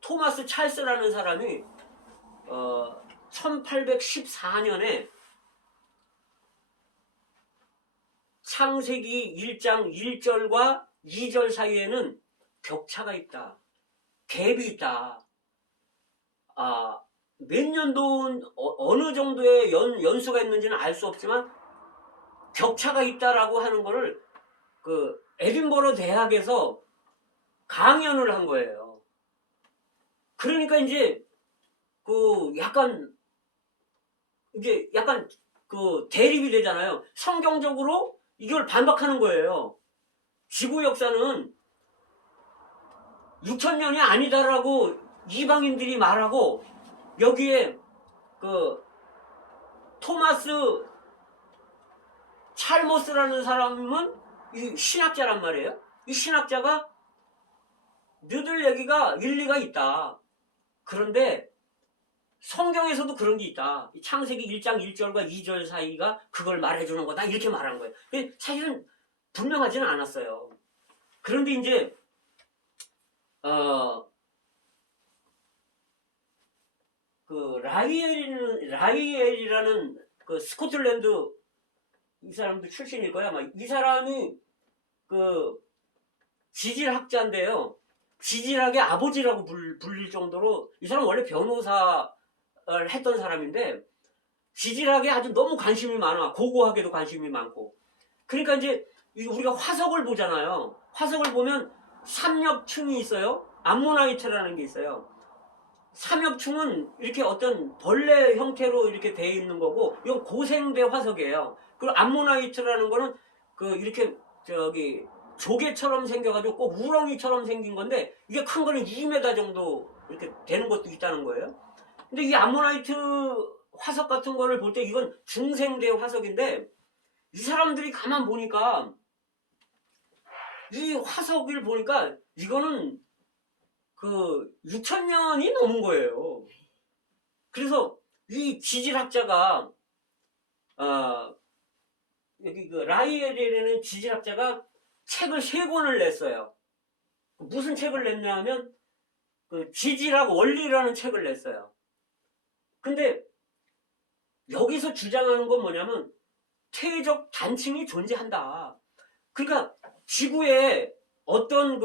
토마스 찰스라는 사람이 1814년에 창세기 1장 1절과 2절 사이에는 격차가 있다. 갭이 있다. 몇 년도 어느 정도의 연수가 있는지는 알 수 없지만 격차가 있다라고 하는 거를 그 에딘버러 대학에서 강연을 한 거예요. 그러니까 이제 약간 그 대립이 되잖아요. 성경적으로 이걸 반박하는 거예요. 지구 역사는 6,000년이 아니다라고 이방인들이 말하고, 여기에 그 토마스 찰머스라는 사람은 이 신학자란 말이에요. 이 신학자가 너들 얘기가 일리가 있다. 그런데 성경에서도 그런 게 있다. 창세기 1장 1절과 2절 사이가 그걸 말해주는 거다. 이렇게 말한 거예요. 사실은 분명하지는 않았어요. 그런데 이제 그 라이엘이라는 그 스코틀랜드 이 사람도 출신일 거야. 아마 이 사람이 그 지질학자인데요. 지질학의 아버지라고 불릴 정도로, 이 사람 원래 변호사를 했던 사람인데 지질학에 아주 너무 관심이 많아. 고고학에도 관심이 많고. 그러니까 이제 우리가 화석을 보잖아요. 화석을 보면 삼엽충이 있어요. 암모나이트라는 게 있어요. 삼엽충은 이렇게 어떤 벌레 형태로 이렇게 돼 있는 거고, 이건 고생대 화석이에요. 그리고 암모나이트라는 거는 이렇게 조개처럼 생겨가지고 꼭 우렁이처럼 생긴 건데, 이게 큰 거는 2m 정도 이렇게 되는 것도 있다는 거예요. 근데 이 암모나이트 화석 같은 거를 볼 때 이건 중생대 화석인데, 이 사람들이 가만 보니까 이 화석을 보니까 이거는 6,000년이 넘은 거예요. 그래서 이 지질학자가 여기 라이엘이라는 지질학자가 책을 3권을 냈어요. 무슨 책을 냈냐 하면 지질학 원리라는 책을 냈어요. 근데 여기서 주장하는 건 뭐냐면 퇴적 단층이 존재한다. 그러니까 지구에 어떤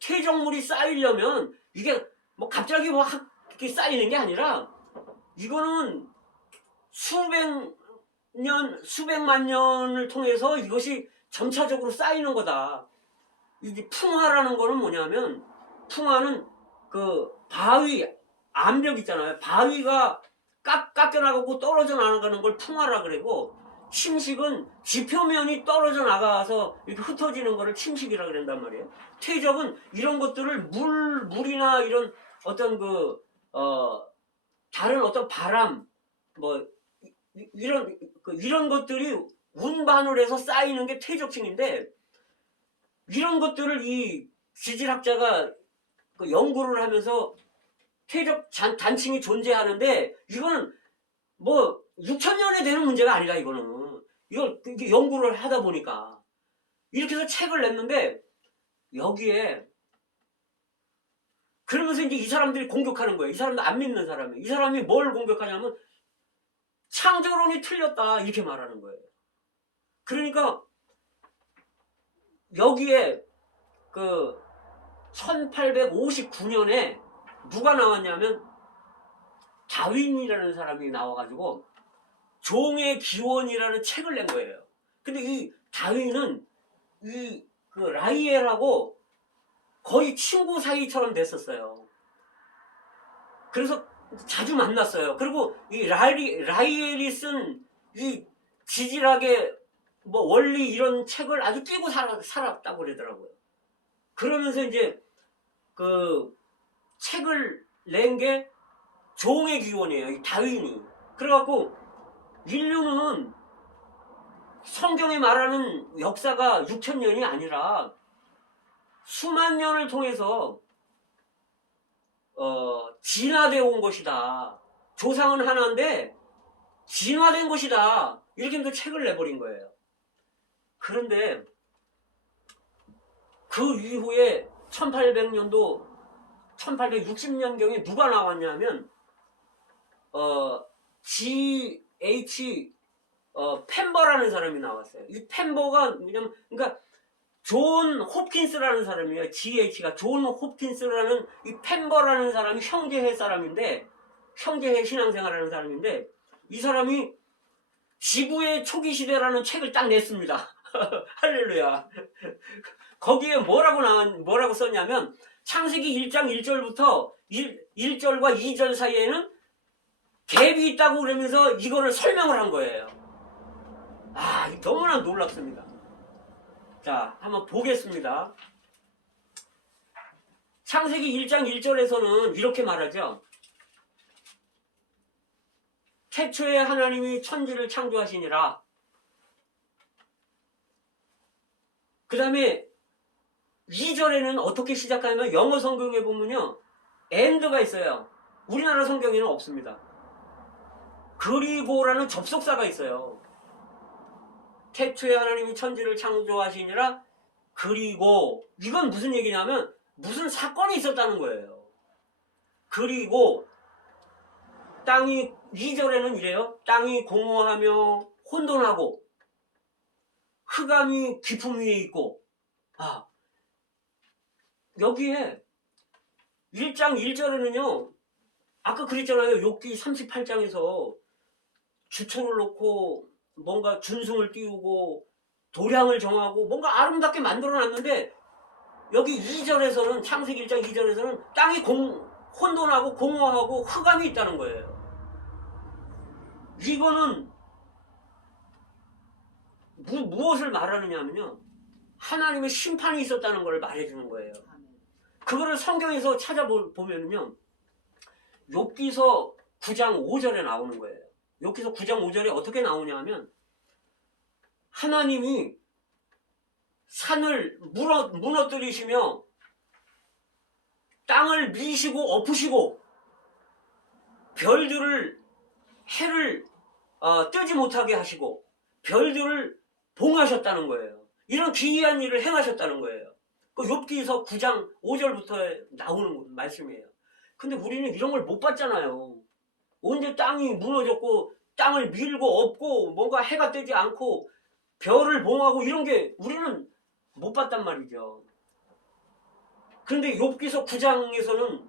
퇴적물이 쌓이려면 이게 뭐 갑자기 이렇게 쌓이는 게 아니라, 이거는 수백만 년을 통해서 이것이 점차적으로 쌓이는 거다. 이게 풍화라는 거는 뭐냐면, 풍화는 바위, 암벽 있잖아요. 바위가 깎여나가고 떨어져 나가는 걸 풍화라 그러고, 침식은 지표면이 떨어져 나가서 이렇게 흩어지는 거를 침식이라 그런단 말이에요. 퇴적은 이런 것들을 물이나 이런 어떤 다른 어떤 바람, 이런 것들이 운반을 해서 쌓이는 게 퇴적층인데, 이런 것들을 이 지질학자가 연구를 하면서 퇴적 단층이 존재하는데, 이거는 6,000년에 되는 문제가 아니라, 이거는 이걸 연구를 하다 보니까 이렇게 해서 책을 냈는데, 여기에 그러면서 이제 이 사람들이 공격하는 거예요. 이 사람들 안 믿는 사람이. 이 사람이 뭘 공격하냐면 창조론이 틀렸다 이렇게 말하는 거예요. 그러니까 여기에 1859년에 누가 나왔냐면 다윈이라는 사람이 나와가지고 종의 기원이라는 책을 낸 거예요. 근데 이 다윈은 라이엘하고 거의 친구 사이처럼 됐었어요. 그래서 자주 만났어요. 그리고 이 라이엘이 쓴 이 지질학의 원리 이런 책을 아주 끼고 살았다고 그러더라고요. 그러면서 이제 책을 낸 게 종의 기원이에요. 이 다윈이. 그래갖고 인류는 성경에 말하는 역사가 6,000년이 아니라 수만 년을 통해서 진화되어 온 것이다. 조상은 하나인데 진화된 것이다. 이렇게 해서 책을 내버린 거예요. 그런데 그 이후에 1800년도 1860년경에 누가 나왔냐면 G.H. 펜버라는 사람이 나왔어요. 이 펜버가 뭐냐면 그러니까 존 홉킨스라는 사람이에요. G.H가 존 홉킨스라는 이 펜버라는 사람이 형제회 사람인데 형제회 신앙생활하는 사람인데 이 사람이 지구의 초기 시대라는 책을 딱 냈습니다. 할렐루야. 거기에 뭐라고 썼냐면 창세기 1장 1절부터 1절과 2절 사이에는 갭이 있다고 그러면서 이거를 설명을 한 거예요. 너무나 놀랍습니다. 자, 한번 보겠습니다. 창세기 1장 1절에서는 이렇게 말하죠. 태초에 하나님이 천지를 창조하시니라. 그 다음에 2절에는 어떻게 시작하냐면 영어 성경에 보면요. and가 있어요. 우리나라 성경에는 없습니다. 그리고라는 접속사가 있어요. 태초에 하나님이 천지를 창조하시니라. 그리고 이건 무슨 얘기냐면 무슨 사건이 있었다는 거예요. 그리고 땅이 2절에는 이래요. 땅이 공허하며 혼돈하고 흑암이 깊음 위에 있고 여기에 1장 1절에는요. 아까 그랬잖아요. 욥기 38장에서 주초를 놓고 뭔가 준승을 띄우고 도량을 정하고 뭔가 아름답게 만들어놨는데 여기 2절에서는 창세기 1장 2절에서는 땅이 혼돈하고 공허하고 흑암이 있다는 거예요. 이거는 무엇을 말하느냐 하면요. 하나님의 심판이 있었다는 걸 말해주는 거예요. 그거를 성경에서 찾아보면요. 욥기서 9장 5절에 나오는 거예요. 욥기서 9장 5절에 어떻게 나오냐 하면 하나님이 산을 무너뜨리시며 땅을 미시고 엎으시고 별들을 해를 뜨지 못하게 하시고 별들을 봉하셨다는 거예요. 이런 기이한 일을 행하셨다는 거예요. 그 욥기서 9장 5절부터 나오는 말씀이에요. 근데 우리는 이런 걸 못 봤잖아요. 언제 땅이 무너졌고 땅을 밀고 엎고 뭔가 해가 뜨지 않고 별을 봉하고 이런 게 우리는 못 봤단 말이죠. 그런데 욥기서 9장에서는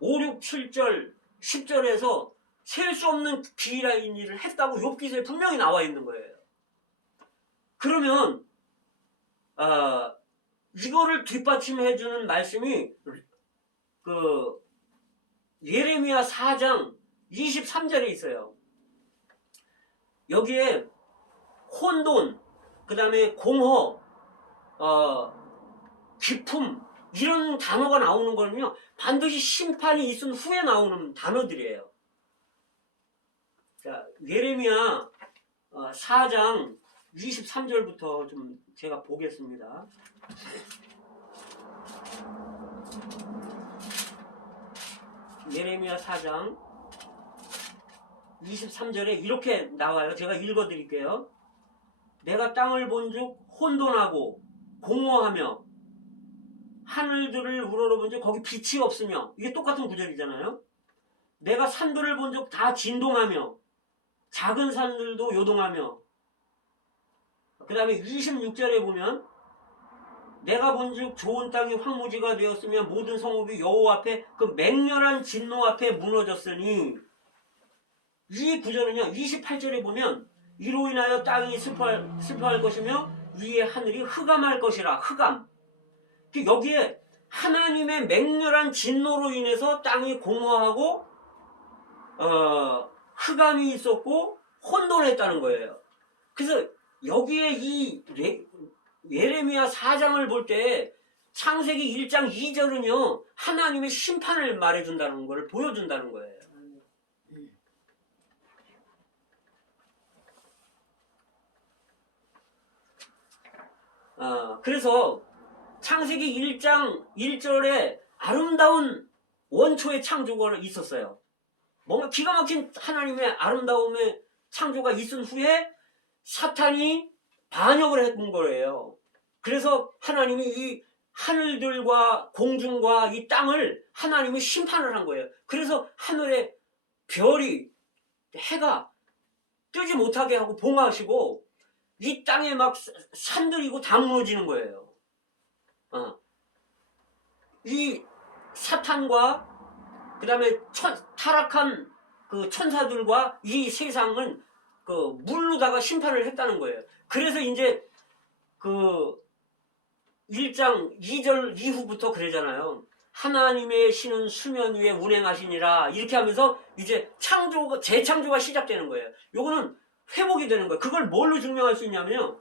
5, 6, 7절, 10절에서 셀 수 없는 기이한 일을 했다고 욥기서에 분명히 나와 있는 거예요. 그러면 이거를 뒷받침해주는 말씀이 그 예레미야 4장 23절에 있어요. 여기에 혼돈, 그 다음에 공허, 기품 이런 단어가 나오는 거는요 반드시 심판이 있은 후에 나오는 단어들이에요. 자, 예레미야 4장 23절부터 좀 제가 보겠습니다. 예레미야 4장 23절에 이렇게 나와요. 제가 읽어드릴게요. 내가 땅을 본즉 혼돈하고 공허하며 하늘들을 우러러본즉 거기 빛이 없으며 이게 똑같은 구절이잖아요. 내가 산들을 본즉 다 진동하며 작은 산들도 요동하며 그 다음에 26절에 보면 내가 본즉 좋은 땅이 황무지가 되었으며 모든 성읍이 여호와 앞에 그 맹렬한 진노 앞에 무너졌으니 이 구절은요 28절에 보면 이로 인하여 땅이 슬퍼할 것이며 위에 하늘이 흑암할 것이라. 흑암. 여기에 하나님의 맹렬한 진노로 인해서 땅이 공허하고 흑암이 있었고 혼돈했다는 거예요. 그래서 여기에 이 예레미야 4장을 볼 때 창세기 1장 2절은요 하나님의 심판을 말해준다는 걸 보여준다는 거예요. 그래서 창세기 1장 1절에 아름다운 원초의 창조가 있었어요. 뭔가 기가 막힌 하나님의 아름다움의 창조가 있은 후에 사탄이 반역을 했던 거예요. 그래서 하나님이 이 하늘들과 공중과 이 땅을 하나님이 심판을 한 거예요. 그래서 하늘에 별이, 해가 뜨지 못하게 하고 봉하시고 이 땅에 막 산들이고 다 무너지는 거예요. 이 사탄과 그 다음에 타락한 그 천사들과 이 세상은 그 물로다가 심판을 했다는 거예요. 그래서 이제 그 1장 2절 이후부터 그러잖아요. 하나님의 신은 수면 위에 운행하시니라 이렇게 하면서 이제 재창조가 시작되는 거예요. 요거는 회복이 되는 거예요. 그걸 뭘로 증명할 수 있냐면요.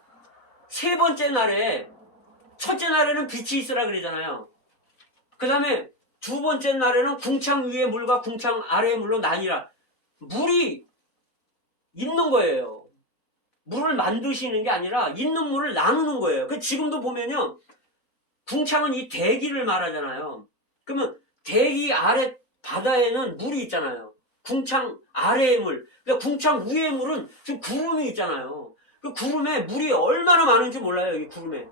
세 번째 날에, 첫째 날에는 빛이 있으라 그러잖아요. 그 다음에 두 번째 날에는 궁창 위의 물과 궁창 아래의 물로 나뉘라. 물이 있는 거예요. 물을 만드시는 게 아니라 있는 물을 나누는 거예요. 그 지금도 보면요. 궁창은 이 대기를 말하잖아요. 그러면 대기 아래 바다에는 물이 있잖아요. 궁창 아래의 물. 그러니까 궁창 위의 물은 지금 구름이 있잖아요. 그 구름에 물이 얼마나 많은지 몰라요. 이 구름에.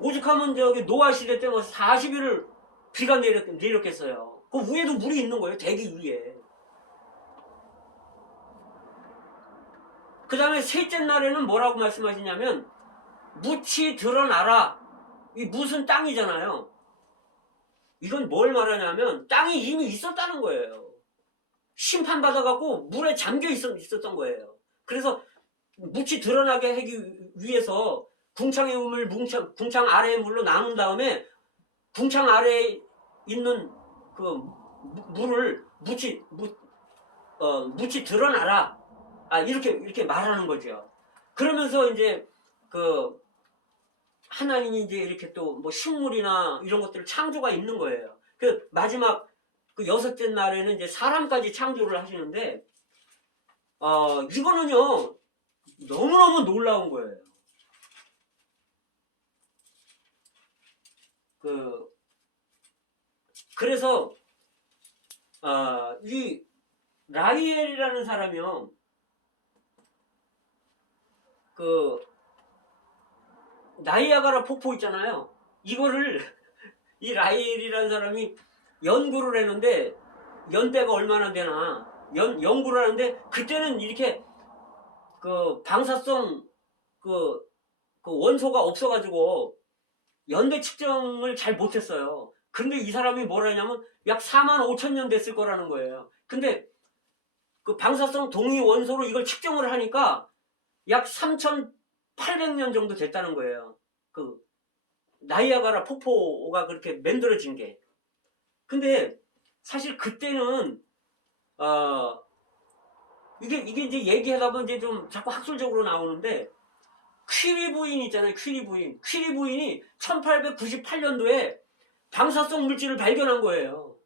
오죽하면 저기 노아 시대 때 뭐 40일을 비가 내렸겠어요. 그 위에도 물이 있는 거예요. 대기 위에. 그 다음에 셋째 날에는 뭐라고 말씀하시냐면 묻이 드러나라. 이 묻은 땅이잖아요. 이건 뭘 말하냐면 땅이 이미 있었다는 거예요. 심판받아갖고 물에 잠겨 있었던 거예요. 그래서 묻이 드러나게 하기 위해서 궁창의 우물, 궁창 아래의 물로 나눈 다음에 궁창 아래에 있는 그 물을 묻이 드러나라. 이렇게 말하는 거죠. 그러면서 이제 그 하나님이 이제 이렇게 또 뭐 식물이나 이런 것들 창조가 있는 거예요. 그 마지막 그 여섯째 날에는 이제 사람까지 창조를 하시는데, 이거는요, 너무너무 놀라운 거예요. 그래서, 이 라이엘이라는 사람이요, 나이아가라 폭포 있잖아요. 이거를 이 라이엘이라는 사람이 연구를 했는데 연대가 얼마나 되나 연구를 하는데 그때는 이렇게 그 방사성 그 원소가 없어가지고 연대 측정을 잘 못했어요. 근데 이 사람이 뭐라 했냐면 약 4만 5천 년 됐을 거라는 거예요. 근데 그 방사성 동위 원소로 이걸 측정을 하니까 약 3,800년 정도 됐다는 거예요. 그 나이아가라 폭포가 그렇게 만들어진 게. 근데 사실 그때는 이게 이제 얘기하다 보면 이제 좀 자꾸 학술적으로 나오는데 퀴리 부인 있잖아요. 퀴리 부인이 1898년도에 방사성 물질을 발견한 거예요.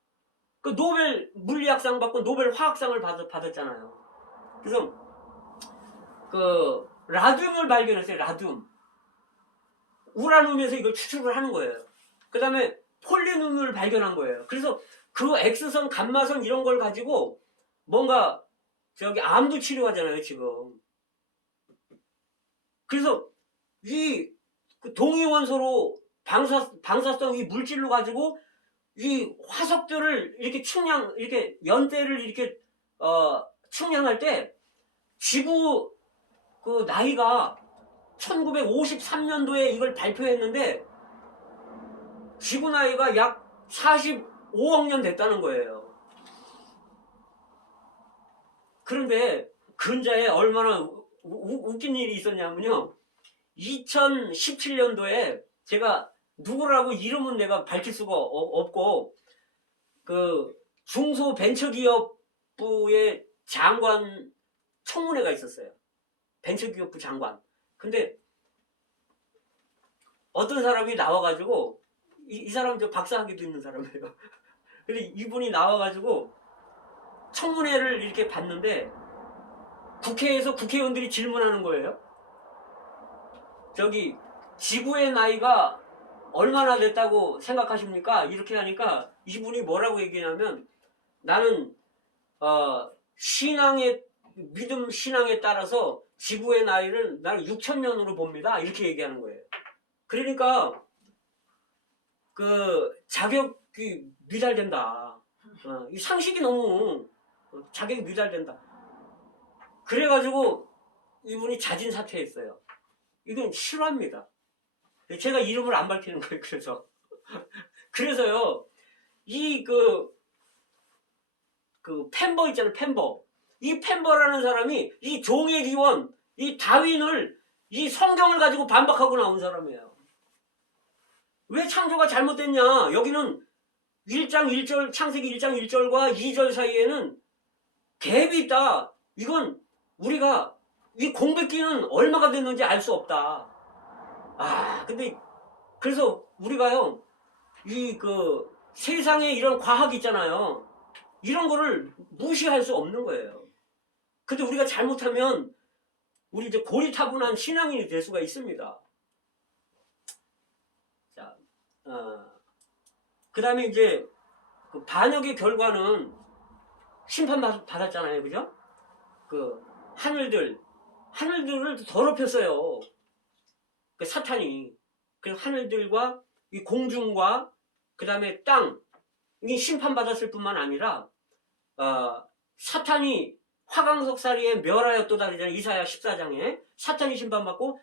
그 노벨 물리학상 받고 노벨 화학상을 받았잖아요. 그래서 그 라듐을 발견했어요. 라듐. 우라늄에서 이걸 추출을 하는 거예요. 그 다음에 폴리눔을 발견한 거예요. 그래서 그 X선, 감마선 이런 걸 가지고 뭔가 저기 암도 치료하잖아요, 지금. 그래서 이 동위원소로 방사성 이 물질로 가지고 이 화석들을 이렇게 이렇게 연대를 이렇게 측량할 때 지구 그 나이가 1953년도에 이걸 발표했는데 지구 나이가 약 45억 년 됐다는 거예요. 그런데 근자에 얼마나 웃긴 일이 있었냐면요. 2017년도에 제가 누구라고 이름은 내가 밝힐 수가 없고 그 중소벤처기업부의 장관 청문회가 있었어요. 벤처기업부 장관. 근데 어떤 사람이 나와가지고 이 사람 저 박사학위도 있는 사람이에요. 근데 이분이 나와가지고 청문회를 이렇게 봤는데 국회에서 국회의원들이 질문하는 거예요. 저기 지구의 나이가 얼마나 됐다고 생각하십니까? 이렇게 하니까 이분이 뭐라고 얘기하냐면 나는 믿음 신앙에 따라서 지구의 나이를 나는 6,000년으로 봅니다. 이렇게 얘기하는 거예요. 그러니까 그 자격이 미달된다. 이 상식이 너무 자격이 미달된다. 그래가지고 이분이 자진 사퇴했어요. 이건 실화입니다. 제가 이름을 안 밝히는 거예요. 그래서요. 이 펜버 있잖아요. 펜버. 이 펜버라는 사람이 이 종의 기원, 이 다윈을 이 성경을 가지고 반박하고 나온 사람이에요. 왜 창조가 잘못됐냐? 여기는 1장 1절, 창세기 1장 1절과 2절 사이에는 갭이 있다. 이건 우리가 이 공백기는 얼마가 됐는지 알 수 없다. 근데 그래서 우리가요, 세상에 이런 과학 있잖아요. 이런 거를 무시할 수 없는 거예요. 근데 우리가 잘못하면 우리 이제 고리타분한 신앙인이 될 수가 있습니다. 자, 그 다음에 이제 그 반역의 결과는 심판받았잖아요. 그죠? 하늘들을 더럽혔어요. 그 사탄이. 그 하늘들과 이 공중과 그 다음에 땅이 심판받았을 뿐만 아니라, 사탄이 화강석사리에 멸하였도다 그러잖아요. 이사야 14장에. 사탄이 심판받고,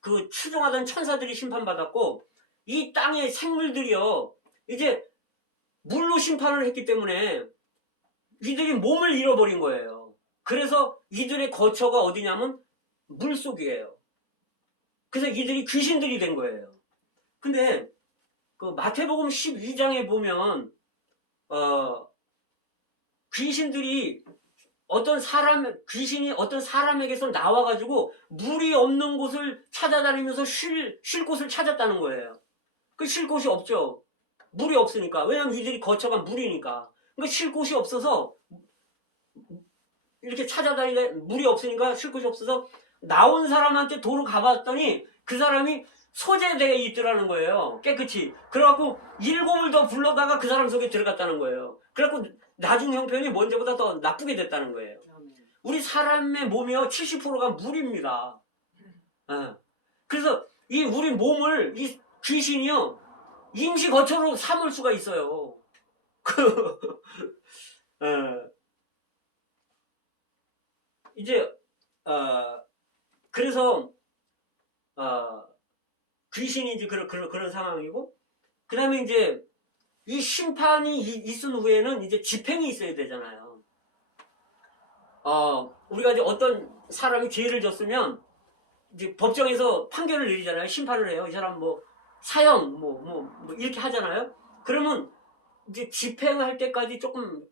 그 추종하던 천사들이 심판받았고, 이 땅의 생물들이요, 이제 물로 심판을 했기 때문에 이들이 몸을 잃어버린 거예요. 그래서 이들의 거처가 어디냐면 물속이에요. 그래서 이들이 귀신들이 된 거예요. 근데 그 마태복음 12장에 보면 귀신이 어떤 사람에게서 나와가지고 물이 없는 곳을 찾아다니면서 쉴 곳을 찾았다는 거예요. 쉴 곳이 없죠. 물이 없으니까. 왜냐면 이들이 거처가 물이니까. 그러니까 쉴 곳이 없어서 이렇게 찾아다니는데 물이 없으니까 쉴 곳이 없어서 나온 사람한테 도로 가봤더니 그 사람이 소재되어 있더라는 거예요. 깨끗이. 그래갖고 7을 더 불러다가 그 사람 속에 들어갔다는 거예요. 그래갖고 나중 형편이 먼저보다 더 나쁘게 됐다는 거예요. 우리 사람의 몸이요 70%가 물입니다. 그래서 이 우리 몸을 이 귀신이요 임시 거처로 삼을 수가 있어요. 이제 그래서 귀신이 이제 그런 상황이고, 그 다음에 이제 이 심판이 있은 후에는 이제 집행이 있어야 되잖아요. 우리가 이제 어떤 사람이 죄를 졌으면 이제 법정에서 판결을 내리잖아요. 심판을 해요. 이 사람 사형 이렇게 하잖아요. 그러면 이제 집행할 때까지 조금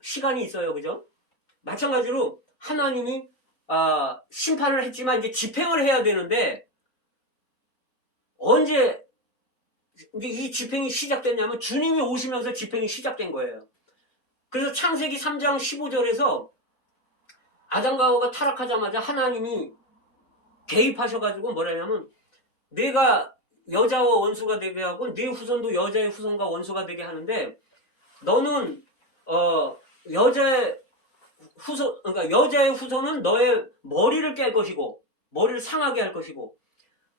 시간이 있어요. 그죠? 마찬가지로 하나님이 심판을 했지만 이제 집행을 해야 되는데, 언제 이 집행이 시작됐냐면 주님이 오시면서 집행이 시작된 거예요. 그래서 창세기 3장 15절에서 아담과 하와가 타락하자마자 하나님이 개입하셔가지고 뭐라냐면, 내가 여자와 원수가 되게 하고 네 후손도 여자의 후손과 원수가 되게 하는데, 너는 그러니까 여자의 후손은 너의 머리를 깰 것이고 머리를 상하게 할 것이고,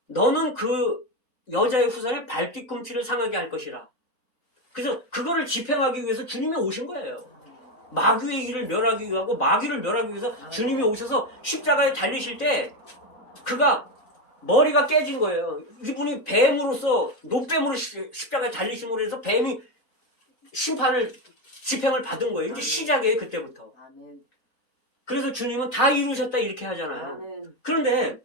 너는 그 여자의 후손의 발뒤꿈치를 상하게 할 것이라. 그래서 그거를 집행하기 위해서 주님이 오신 거예요. 마귀의 일을 멸하기 위하고 마귀를 멸하기 위해서 주님이 오셔서 십자가에 달리실 때 그가 머리가 깨진 거예요. 이분이 뱀으로서 노뱀으로 십자가에 달리심으로 해서 뱀이 집행을 받은 거예요. 이게 시작이에요. 그때부터. 그래서 주님은 다 이루셨다 이렇게 하잖아요. 그런데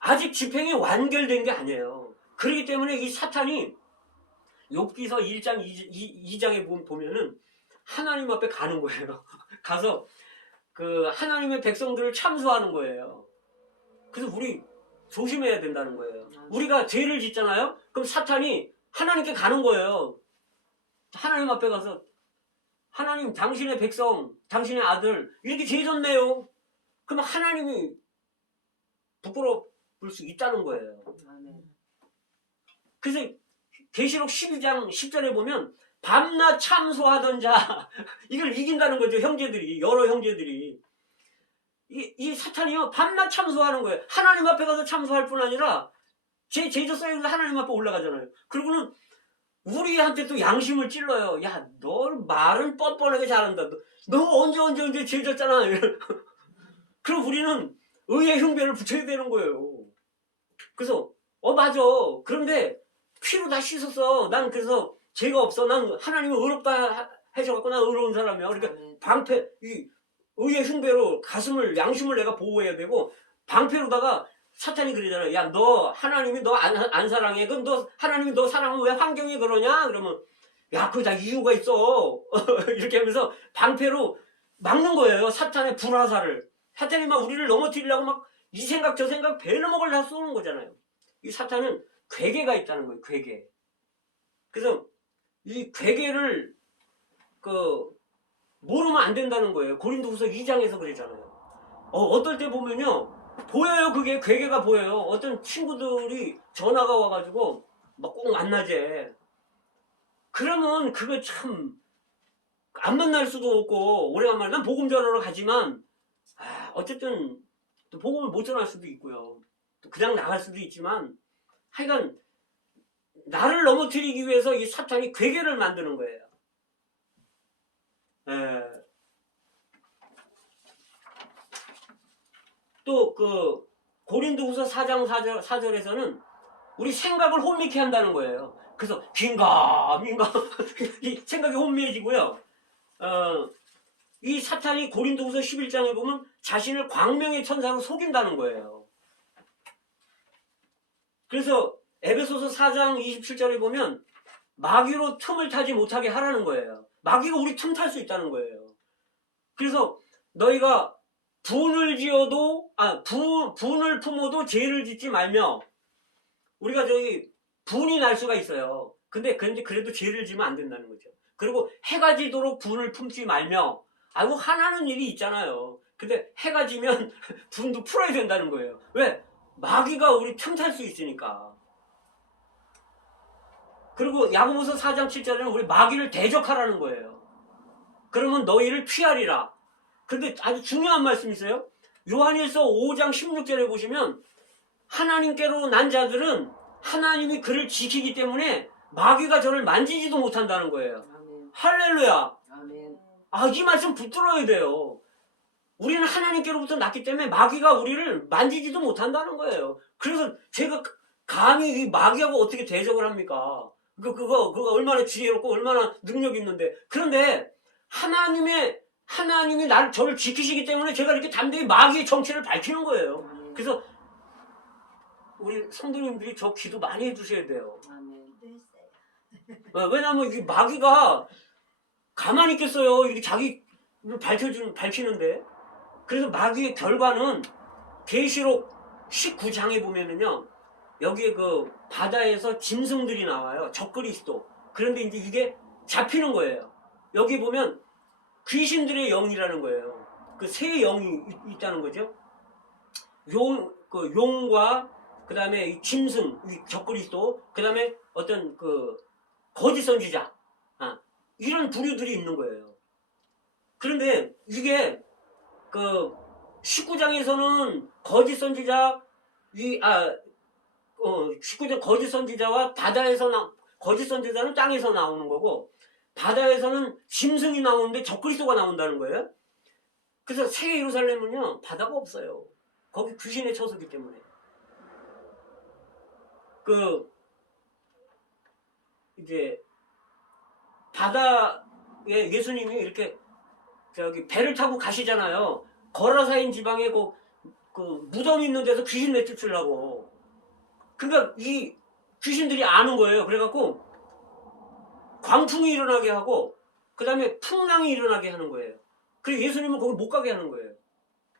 아직 집행이 완결된 게 아니에요. 그렇기 때문에 이 사탄이 욥기서 1장 2장에 보면은 하나님 앞에 가는 거예요. 가서 그 하나님의 백성들을 참소하는 거예요. 그래서 우리 조심해야 된다는 거예요. 우리가 죄를 짓잖아요. 그럼 사탄이 하나님께 가는 거예요. 하나님 앞에 가서, 하나님, 당신의 백성, 당신의 아들 이렇게 죄 졌네요. 그럼 하나님이 부끄러울 수 있다는 거예요. 그래서 계시록 12장 10절에 보면 밤낮 참소하던 자 이걸 이긴다는 거죠. 형제들이, 여러 형제들이. 이 사탄이요 밤낮 참소하는 거예요. 하나님 앞에 가서 참소할 뿐 아니라 죄 졌어요. 하나님 앞에 올라가잖아요. 그리고는 우리한테 또 양심을 찔러요. 야, 너 말은 뻔뻔하게 잘한다. 너 언제 죄 졌잖아. 그럼 우리는 의의 흉배를 붙여야 되는 거예요. 그래서 맞아. 그런데 피로 다 씻었어. 난 그래서 죄가 없어. 난 하나님이 의롭다 해줘갖고 난 의로운 사람이야. 그러니까 방패, 이 의의 흉배로 가슴을, 양심을 내가 보호해야 되고, 방패로다가 사탄이 그러잖아. 야, 너 하나님이 너 안 사랑해. 그럼 너 하나님이 너 사랑하면 왜 환경이 그러냐? 그러면 야, 그거 다 이유가 있어. 이렇게 하면서 방패로 막는 거예요. 사탄의 불화살을. 사탄이 막 우리를 넘어뜨리려고 막 이 생각 저 생각 배너먹을 다 쏘는 거잖아요. 이 사탄은 괴계가 있다는 거예요. 괴계. 그래서 이 괴계를 모르면 안 된다는 거예요. 고린도후서 2장에서 그랬잖아요. 어떨 때 보면요, 보여요. 그게 괴계가 보여요. 어떤 친구들이 전화가 와가지고 막 꼭 만나재. 그러면 그거 참 안 만날 수도 없고 오래간만에 난 복음 전하러 가지만 어쨌든 또 복음을 못 전할 수도 있고요. 또 그냥 나갈 수도 있지만 하여간 나를 넘어뜨리기 위해서 이 사탄이 괴계를 만드는 거예요. 또 고린도후서 4장 4절에서는 우리 생각을 혼미케 한다는 거예요. 그래서 긴가민가 이 생각이 혼미해지고요. 이 사탄이 고린도후서 11장에 보면 자신을 광명의 천사로 속인다는 거예요. 그래서 에베소서 4장 27절에 보면 마귀로 틈을 타지 못하게 하라는 거예요. 마귀가 우리 틈 탈 수 있다는 거예요. 그래서 너희가 분을 품어도 죄를 짓지 말며, 우리가 분이 날 수가 있어요. 근데 그래도 죄를 지면 안 된다는 거죠. 그리고 해가 지도록 분을 품지 말며, 화나는 일이 있잖아요. 근데 해가 지면 분도 풀어야 된다는 거예요. 왜? 마귀가 우리 틈 탈 수 있으니까. 그리고 야고보서 4장 7절에는 우리 마귀를 대적하라는 거예요. 그러면 너희를 피하리라. 근데 아주 중요한 말씀이 있어요. 요한일서 5장 16절에 보시면 하나님께로 난 자들은 하나님이 그를 지키기 때문에 마귀가 저를 만지지도 못한다는 거예요. 아멘. 할렐루야. 아멘. 이 말씀 붙들어야 돼요. 우리는 하나님께로부터 났기 때문에 마귀가 우리를 만지지도 못한다는 거예요. 그래서 제가 감히 이 마귀하고 어떻게 대적을 합니까? 그거 얼마나 지혜롭고 얼마나 능력 있는데. 그런데 하나님이 저를 지키시기 때문에 제가 이렇게 담대히 마귀의 정체를 밝히는 거예요. 그래서 우리 성도님들이 저 기도 많이 해주셔야 돼요. 왜냐하면 이 마귀가 가만히 있겠어요. 이렇게 자기를 밝히는데. 그래서 마귀의 결과는 계시록 19장에 보면은요, 여기에 바다에서 짐승들이 나와요. 적그리스도. 그런데 이제 이게 잡히는 거예요. 여기 보면 귀신들의 영이라는 거예요. 세 영이 있다는 거죠. 용과 그 다음에 이 짐승, 이 적그리스도, 그 다음에 어떤 거짓 선지자, 이런 부류들이 있는 거예요. 그런데 이게 19장에서는 거짓 선지자, 19장 거짓 선지자와 거짓 선지자는 땅에서 나오는 거고, 바다에서는 짐승이 나오는데 적그리스도가 나온다는 거예요. 그래서 새 예루살렘은요, 바다가 없어요. 거기 귀신의 처소이기 때문에. 이제 바다에 예수님이 이렇게 배를 타고 가시잖아요. 거라사인 지방에 무덤이 있는 데서 귀신 내쫓으려고. 그러니까 이 귀신들이 아는 거예요. 그래갖고 광풍이 일어나게 하고 그 다음에 풍랑이 일어나게 하는 거예요. 그래서 예수님은 거기 못 가게 하는 거예요.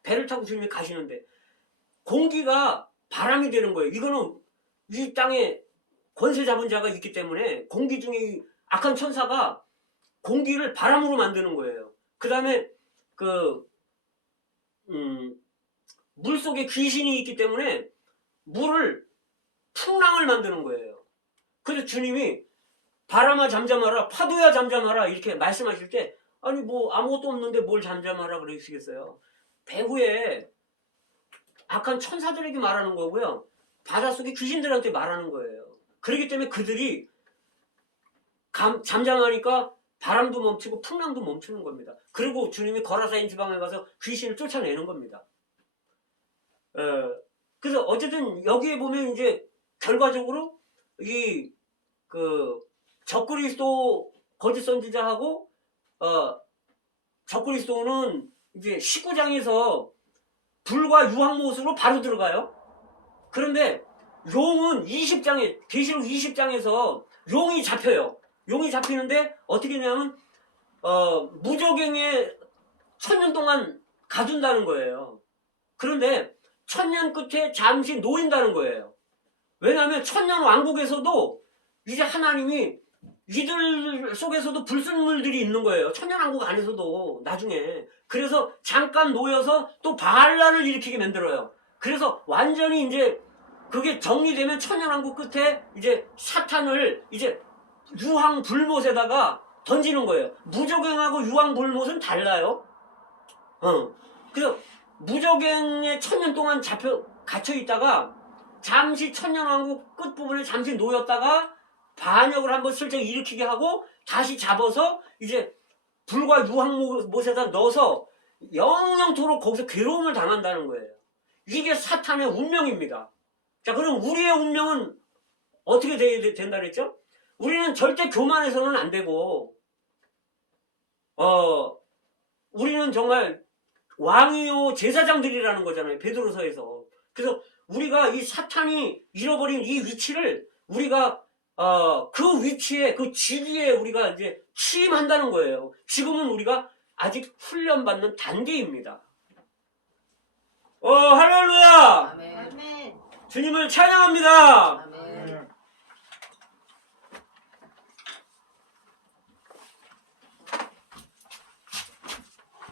배를 타고 주님이 가시는데 공기가 바람이 되는 거예요. 이거는 이 땅에 권세 잡은 자가 있기 때문에 공기 중에 악한 천사가 공기를 바람으로 만드는 거예요. 그 다음에 물속에 귀신이 있기 때문에 풍랑을 만드는 거예요. 그래서 주님이 바람아 잠잠하라, 파도야 잠잠하라 이렇게 말씀하실 때 아무것도 없는데 뭘 잠잠하라 그러시겠어요. 배후에 악한 천사들에게 말하는 거고요. 바닷속에 귀신들한테 말하는 거예요. 그렇기 때문에 그들이 잠잠하니까 바람도 멈추고 풍랑도 멈추는 겁니다. 그리고 주님이 거라사인 지방에 가서 귀신을 쫓아내는 겁니다. 그래서 어쨌든 여기에 보면 이제 결과적으로 이 그 적그리스도 거짓 선지자하고 적그리스도는 이제 19장에서 불과 유황못으로 바로 들어가요. 그런데 용은 20장에 계시록 20장에서 용이 잡혀요. 용이 잡히는데 어떻게 되냐면 무저갱에 1000년 동안 가둔다는 거예요. 그런데 1000년 끝에 잠시 놓인다는 거예요. 왜냐하면 1000년 왕국에서도 이제 하나님이 이들 속에서도 불순물들이 있는 거예요. 1000년 왕국 안에서도 나중에. 그래서 잠깐 놓여서 또 반란을 일으키게 만들어요. 그래서 완전히 이제 그게 정리되면 1000년 왕국 끝에 이제 사탄을 이제 유황 불못에다가 던지는 거예요. 무저갱하고 유황 불못은 달라요. 그래서 무저갱에 1000년 동안 갇혀 있다가 잠시 1000년 왕국 끝부분에 잠시 놓였다가 반역을 한번 슬쩍 일으키게 하고 다시 잡아서 이제 불과 유황못에다 넣어서 영영토록 거기서 괴로움을 당한다는 거예요. 이게 사탄의 운명입니다. 자, 그럼 우리의 운명은 어떻게 된다 그랬죠? 우리는 절대 교만해서는 안 되고 우리는 정말 왕이요 제사장들이라는 거잖아요. 베드로서에서. 그래서 우리가 이 사탄이 잃어버린 이 위치를 우리가 그 위치에 그 지위에 우리가 이제 취임한다는 거예요. 지금은 우리가 아직 훈련받는 단계입니다. 할렐루야! 아멘. 주님을 찬양합니다. 아멘.